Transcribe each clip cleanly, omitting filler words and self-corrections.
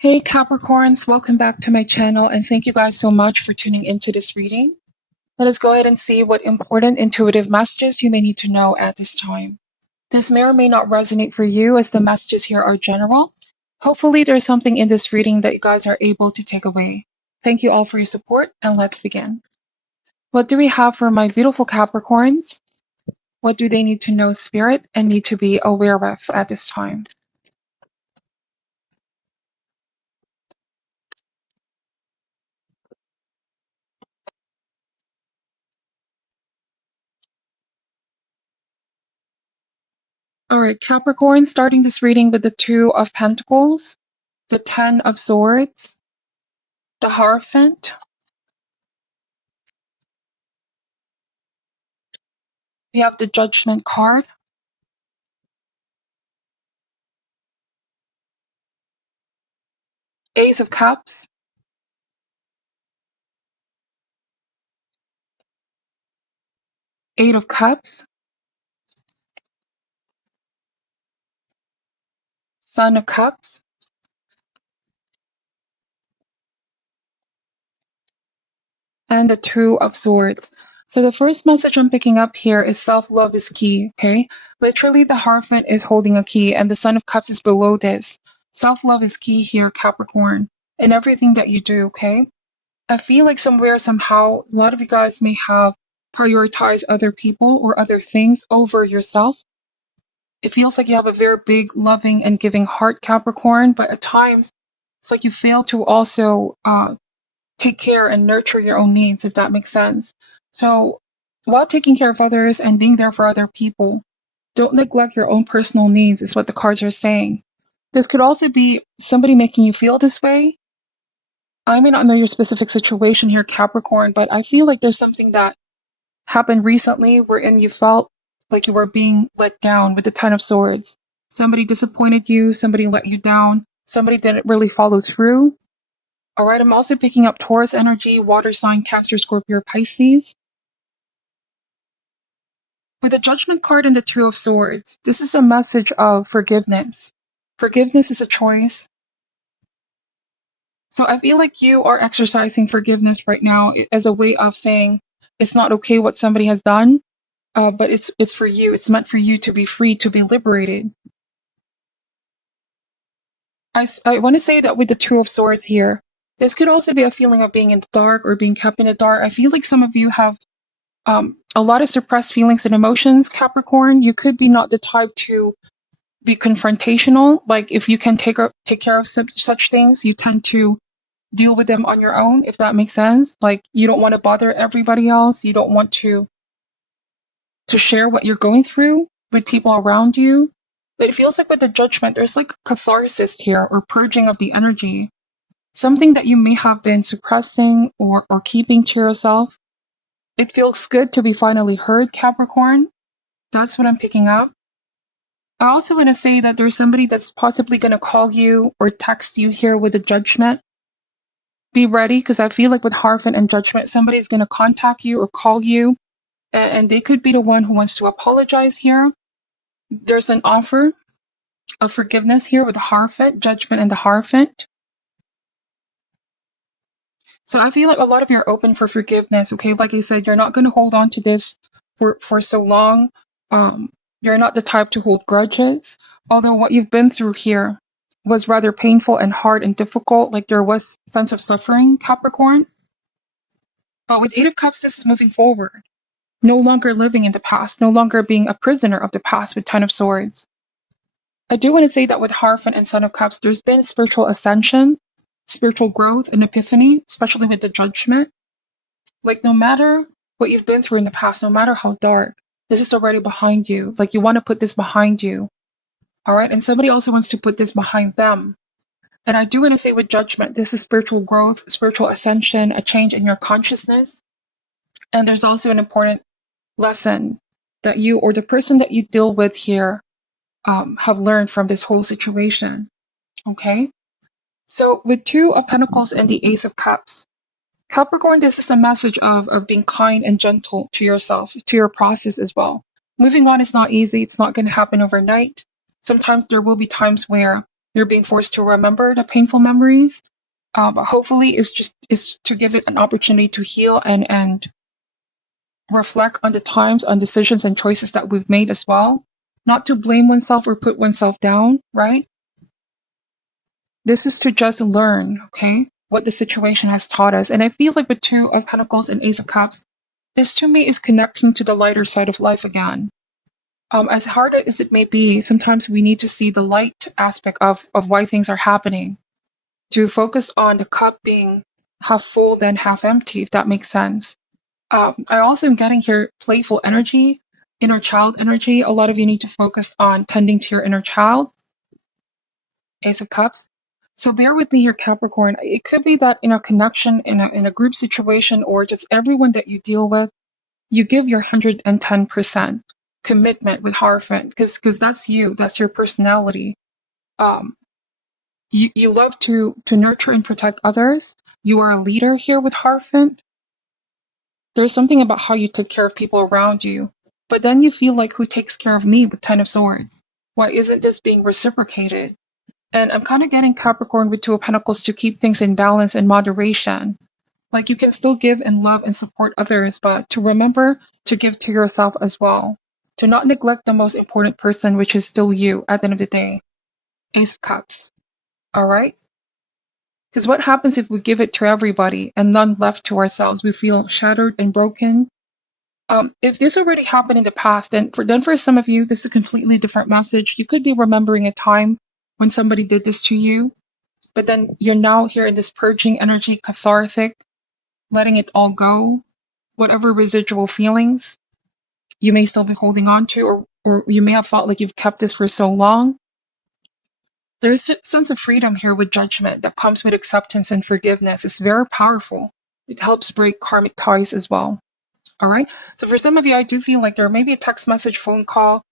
Hey Capricorns, welcome back to my channel and thank you guys so much for tuning into this reading. Let us go ahead and see what important intuitive messages you may need to know at this time. This may or may not resonate for you as the messages here are general. Hopefully there's something in this reading that you guys are able to take away. Thank you all for your support and let's begin. What do we have for my beautiful Capricorns? What do they need to know, Spirit, and need to be aware of at this time? Alright, Capricorn, starting this reading with the Two of Pentacles, the Ten of Swords, the Hierophant. We have the Judgment card, Ace of Cups, Eight of Cups, Son of Cups, and the Two of Swords. So the first message I'm picking up here is self-love is key, okay? Literally, the Hierophant is holding a key, and the Son of Cups is below this. Self-love is key here, Capricorn, in everything that you do, okay? I feel like somewhere, somehow, a lot of you guys may have prioritized other people or other things over yourself. It feels like you have a very big, loving, and giving heart, Capricorn, but at times, it's like you fail to also take care and nurture your own needs, if that makes sense. So while taking care of others and being there for other people, don't neglect your own personal needs, is what the cards are saying. This could also be somebody making you feel this way. I may not know your specific situation here, Capricorn, but I feel like there's something that happened recently wherein you felt like you were being let down with the Ten of Swords. Somebody disappointed you, somebody let you down, somebody didn't really follow through. Alright, I'm also picking up Taurus energy, water sign, Cancer, Scorpio, Pisces. With the Judgment card and the Two of Swords, this is a message of forgiveness. Forgiveness is a choice. So I feel like you are exercising forgiveness right now as a way of saying it's not okay what somebody has done, but it's for you. It's meant for you to be free, to be liberated. I want to say that with the Two of Swords here, this could also be a feeling of being in the dark or being kept in the dark. I feel like some of you have a lot of suppressed feelings and emotions, Capricorn. You could be not the type to be confrontational. Like if you can take care of such things, you tend to deal with them on your own, if that makes sense. Like you don't want to bother everybody else. You don't want to share what you're going through with people around you. But it feels like with the Judgment, there's like catharsis here or purging of the energy. Something that you may have been suppressing or keeping to yourself. It feels good to be finally heard, Capricorn. That's what I'm picking up. I also want to say that there's somebody that's possibly going to call you or text you here with a Judgment. Be ready, because I feel like with Hierophant and Judgment, somebody's going to contact you or call you, and they could be the one who wants to apologize here. There's an offer of forgiveness here with the Hierophant, Judgment, and the Hierophant. So I feel like a lot of you are open for forgiveness, okay? Like I said, you're not going to hold on to this for so long. You're not the type to hold grudges. Although what you've been through here was rather painful and hard and difficult, like there was a sense of suffering, Capricorn. But with Eight of Cups, this is moving forward. No longer living in the past, no longer being a prisoner of the past with Ten of Swords. I do want to say that with Hierophant and Son of Cups, there's been spiritual ascension, spiritual growth and epiphany, especially with the Judgment. Like no matter what you've been through in the past, no matter how dark, this is already behind you. Like you want to put this behind you. Alright, and somebody also wants to put this behind them. And I do want to say with Judgment, this is spiritual growth, spiritual ascension, a change in your consciousness. And there's also an important lesson that you or the person that you deal with here have learned from this whole situation. Okay? So with Two of Pentacles and the Ace of Cups, Capricorn, this is a message of being kind and gentle to yourself, to your process as well. Moving on is not easy. It's not going to happen overnight. Sometimes there will be times where You're being forced to remember the painful memories. But hopefully, is to give it an opportunity to heal and reflect on the times, on decisions and choices that we've made as well. Not to blame oneself or put oneself down, right? This is to just learn, okay, what the situation has taught us. And I feel like with Two of Pentacles and Ace of Cups, this to me is connecting to the lighter side of life again. As hard as it may be, sometimes we need to see the light aspect of why things are happening, to focus on the cup being half full than half empty, if that makes sense. I also am getting here playful energy, inner child energy. A lot of you need to focus on tending to your inner child. Ace of Cups. So bear with me here, Capricorn. It could be that in a connection, in a group situation, or just everyone that you deal with, you give your 110% commitment with Hierophant, because that's you, that's your personality. Um, you love to nurture and protect others. You are a leader here with Hierophant. There's something about how you take care of people around you, but then you feel like, who takes care of me with Ten of Swords? Why isn't this being reciprocated? And I'm kind of getting Capricorn with Two of Pentacles to keep things in balance and moderation. Like, you can still give and love and support others, but to remember to give to yourself as well. To not neglect the most important person, which is still you at the end of the day. Ace of Cups. Alright? Because what happens if we give it to everybody and none left to ourselves? We feel shattered and broken. If this already happened in the past, then for some of you, this is a completely different message. You could be remembering a time when somebody did this to you, but then you're now here in this purging energy, cathartic, letting it all go. Whatever residual feelings you may still be holding on to, or you may have felt like you've kept this for so long. There's a sense of freedom here with Judgment that comes with acceptance and forgiveness. It's very powerful. It helps break karmic ties as well. All right. So for some of you, I do feel like there may be a text message, phone call,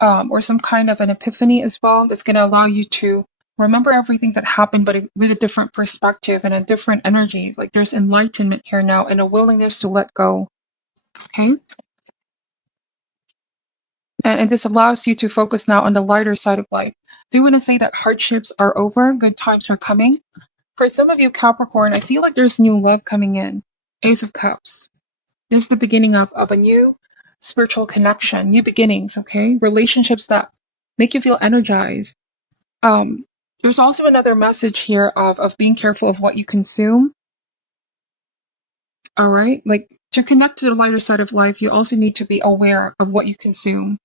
or some kind of an epiphany as well that's going to allow you to remember everything that happened, but with a different perspective and a different energy. Like, there's enlightenment here now and a willingness to let go. Okay. And this allows you to focus now on the lighter side of life. Do you want to say that hardships are over, good times are coming? For some of you, Capricorn, I feel like there's new love coming in. Ace of Cups. This is the beginning of a new spiritual connection, new beginnings, okay? Relationships that make you feel energized. There's also another message here of being careful of what you consume. All right? Like, to connect to the lighter side of life, you also need to be aware of what you consume,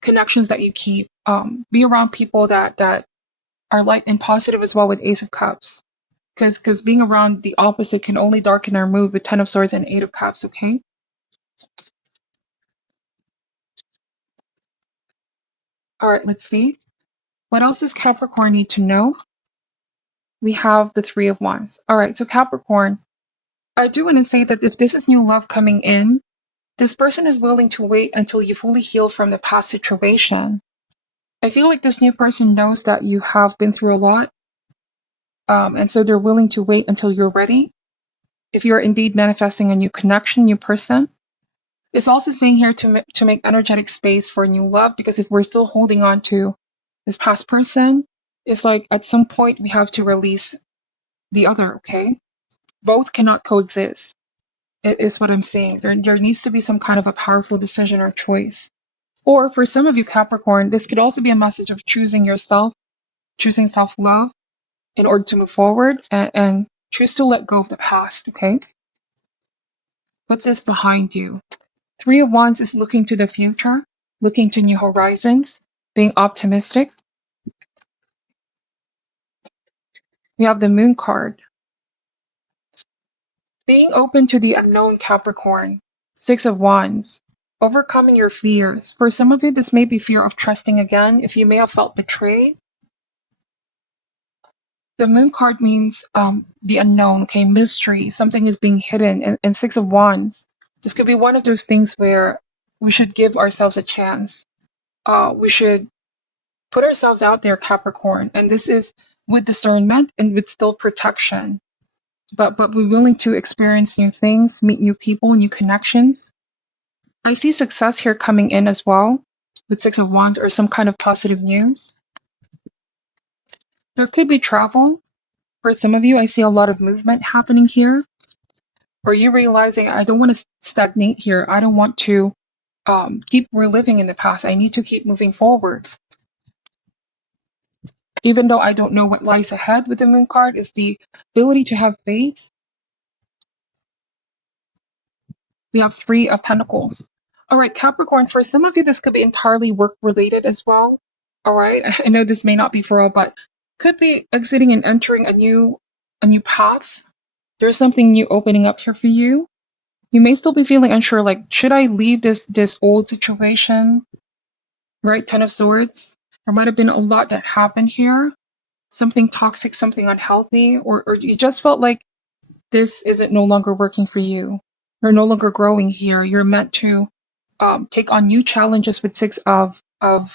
connections that you keep. Be around people that are light and positive as well with Ace of Cups. Because being around the opposite can only darken our mood with Ten of Swords and Eight of Cups, okay? All right, let's see. What else does Capricorn need to know? We have the Three of Wands. All right, so Capricorn, I do want to say that if this is new love coming in, this person is willing to wait until you fully heal from the past situation. I feel like this new person knows that you have been through a lot, and so they're willing to wait until you're ready. If you're indeed manifesting a new connection, new person, it's also saying here to make energetic space for new love, because if we're still holding on to this past person, it's like at some point we have to release the other, okay? Both cannot coexist, is what I'm saying. There needs to be some kind of a powerful decision or choice. Or for some of you, Capricorn, this could also be a message of choosing yourself, choosing self-love in order to move forward, and choose to let go of the past, okay? Put this behind you. Three of Wands is looking to the future, looking to new horizons, being optimistic. We have the Moon card. Being open to the unknown, Capricorn. Six of Wands. Overcoming your fears. For some of you, this may be fear of trusting again, if you may have felt betrayed. The Moon card means the unknown, okay, mystery. Something is being hidden. And Six of Wands. This could be one of those things where we should give ourselves a chance. We should put ourselves out there, Capricorn. And this is with discernment and with still protection. But we're willing to experience new things, meet new people, new connections. I see success here coming in as well with Six of Wands, or some kind of positive news. There could be travel. For some of you, I see a lot of movement happening here. Or you realizing, I don't want to stagnate here. I don't want to keep reliving in the past. I need to keep moving forward. Even though I don't know what lies ahead with the moon card, is the ability to have faith. We have Three of Pentacles. All right, Capricorn, for some of you, this could be entirely work related as well. All right, I know this may not be for all, but could be exiting and entering a new path. There's something new opening up here for you. You may still be feeling unsure, like, should I leave this old situation? Right, Ten of Swords. There might have been a lot that happened here. Something toxic, something unhealthy, or you just felt like this isn't no longer working for you. You're no longer growing here. You're meant to take on new challenges with Six of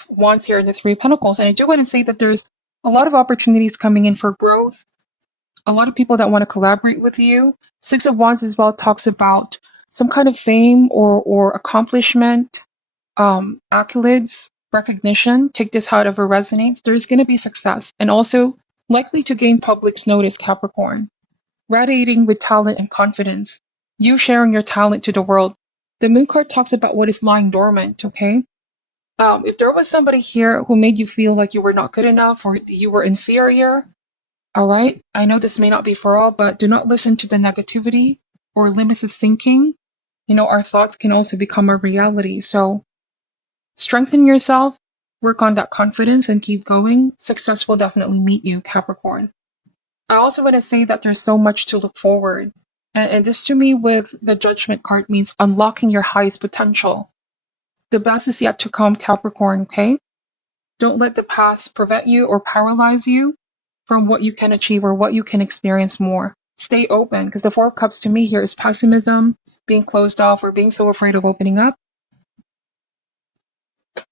Wands here in the Three of Pentacles. And I do want to say that there's a lot of opportunities coming in for growth. A lot of people that want to collaborate with you. Six of Wands as well talks about some kind of fame or accomplishment, accolades, recognition. Take this however resonates. There's going to be success and also likely to gain public's notice, Capricorn. Radiating with talent and confidence. You sharing your talent to the world. The moon card talks about what is lying dormant, okay? If there was somebody here who made you feel like you were not good enough or you were inferior, all right, I know this may not be for all, but do not listen to the negativity or limited thinking. You know, our thoughts can also become a reality. So strengthen yourself, work on that confidence, and keep going. Success will definitely meet you, Capricorn. I also want to say that there's so much to look forward. And this to me with the Judgment card means unlocking your highest potential. The best is yet to come, Capricorn, okay? Don't let the past prevent you or paralyze you from what you can achieve or what you can experience more. Stay open, because the Four of Cups to me here is pessimism, being closed off, or being so afraid of opening up.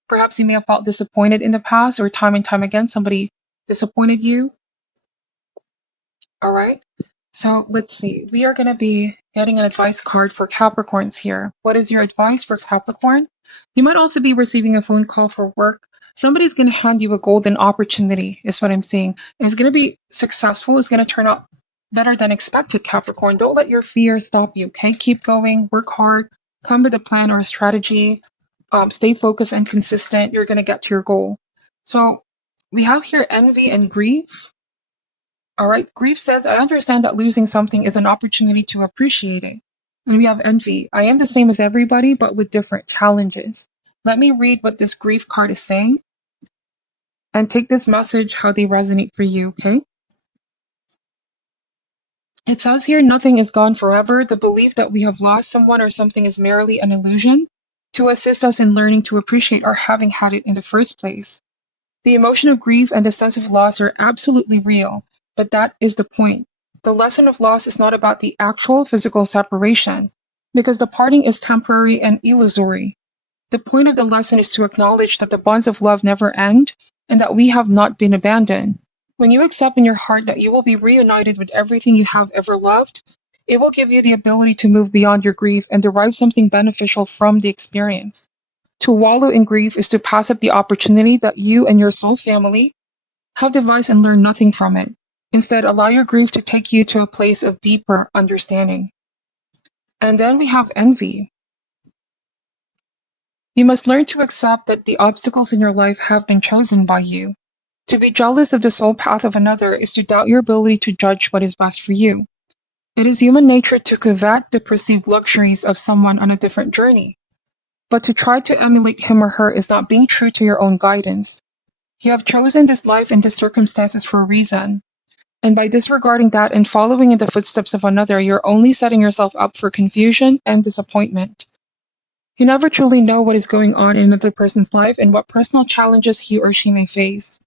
Perhaps you may have felt disappointed in the past, or time and time again somebody disappointed you. All right, so let's see. We are going to be getting an advice card for Capricorns here. What is your advice for Capricorn? You might also be receiving a phone call for work. Somebody's going to hand you a golden opportunity, is what I'm seeing. And it's going to be successful. It's going to turn out better than expected, Capricorn. Don't let your fear stop you, okay? Keep going, work hard, come with a plan or a strategy. Stay focused and consistent. You're going to get to your goal. So we have here envy and grief. All right, grief says, I understand that losing something is an opportunity to appreciate it. And we have envy. I am the same as everybody, but with different challenges. Let me read what this grief card is saying and take this message how they resonate for you, okay? It says here, nothing is gone forever. The belief that we have lost someone or something is merely an illusion to assist us in learning to appreciate our having had it in the first place. The emotion of grief and the sense of loss are absolutely real, but that is the point. The lesson of loss is not about the actual physical separation, because the parting is temporary and illusory. The point of the lesson is to acknowledge that the bonds of love never end and that we have not been abandoned. When you accept in your heart that you will be reunited with everything you have ever loved, it will give you the ability to move beyond your grief and derive something beneficial from the experience. To wallow in grief is to pass up the opportunity that you and your soul family have devised and learn nothing from it. Instead, allow your grief to take you to a place of deeper understanding. And then we have envy. You must learn to accept that the obstacles in your life have been chosen by you. To be jealous of the soul path of another is to doubt your ability to judge what is best for you. It is human nature to covet the perceived luxuries of someone on a different journey. But to try to emulate him or her is not being true to your own guidance. You have chosen this life and these circumstances for a reason. And by disregarding that and following in the footsteps of another, you're only setting yourself up for confusion and disappointment. You never truly know what is going on in another person's life and what personal challenges he or she may face.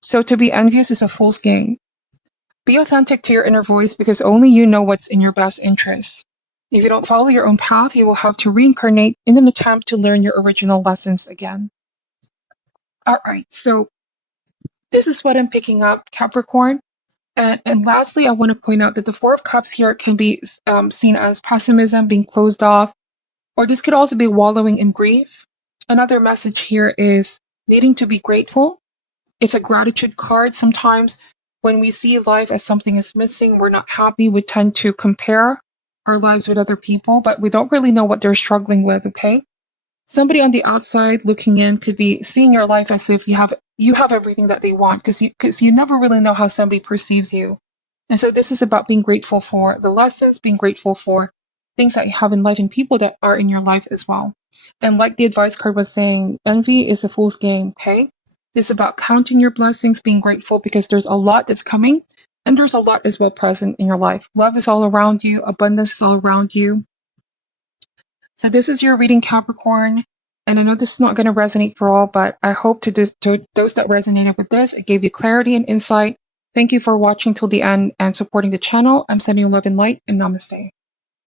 So to be envious is a fool's game. Be authentic to your inner voice because only you know what's in your best interest. If you don't follow your own path, you will have to reincarnate in an attempt to learn your original lessons again. All right, so this is what I'm picking up, Capricorn. And lastly, I want to point out that the Four of Cups here can be seen as pessimism, being closed off, or this could also be wallowing in grief. Another message here is needing to be grateful It's a gratitude card. Sometimes when we see life as something is missing, we're not happy, we tend to compare our lives with other people, but we don't really know what they're struggling with, okay? Somebody on the outside looking in could be seeing your life as if you have everything that they want, because you never really know how somebody perceives you. And so this is about being grateful for the lessons, being grateful for things that you have in life and people that are in your life as well. And like the advice card was saying, envy is a fool's game, okay? It's about counting your blessings, being grateful because there's a lot that's coming and there's a lot as well present in your life. Love is all around you, abundance is all around you. So this is your reading, Capricorn. And I know this is not going to resonate for all, but I hope to those that resonated with this, it gave you clarity and insight. Thank you for watching till the end and supporting the channel. I'm sending you love and light, and namaste.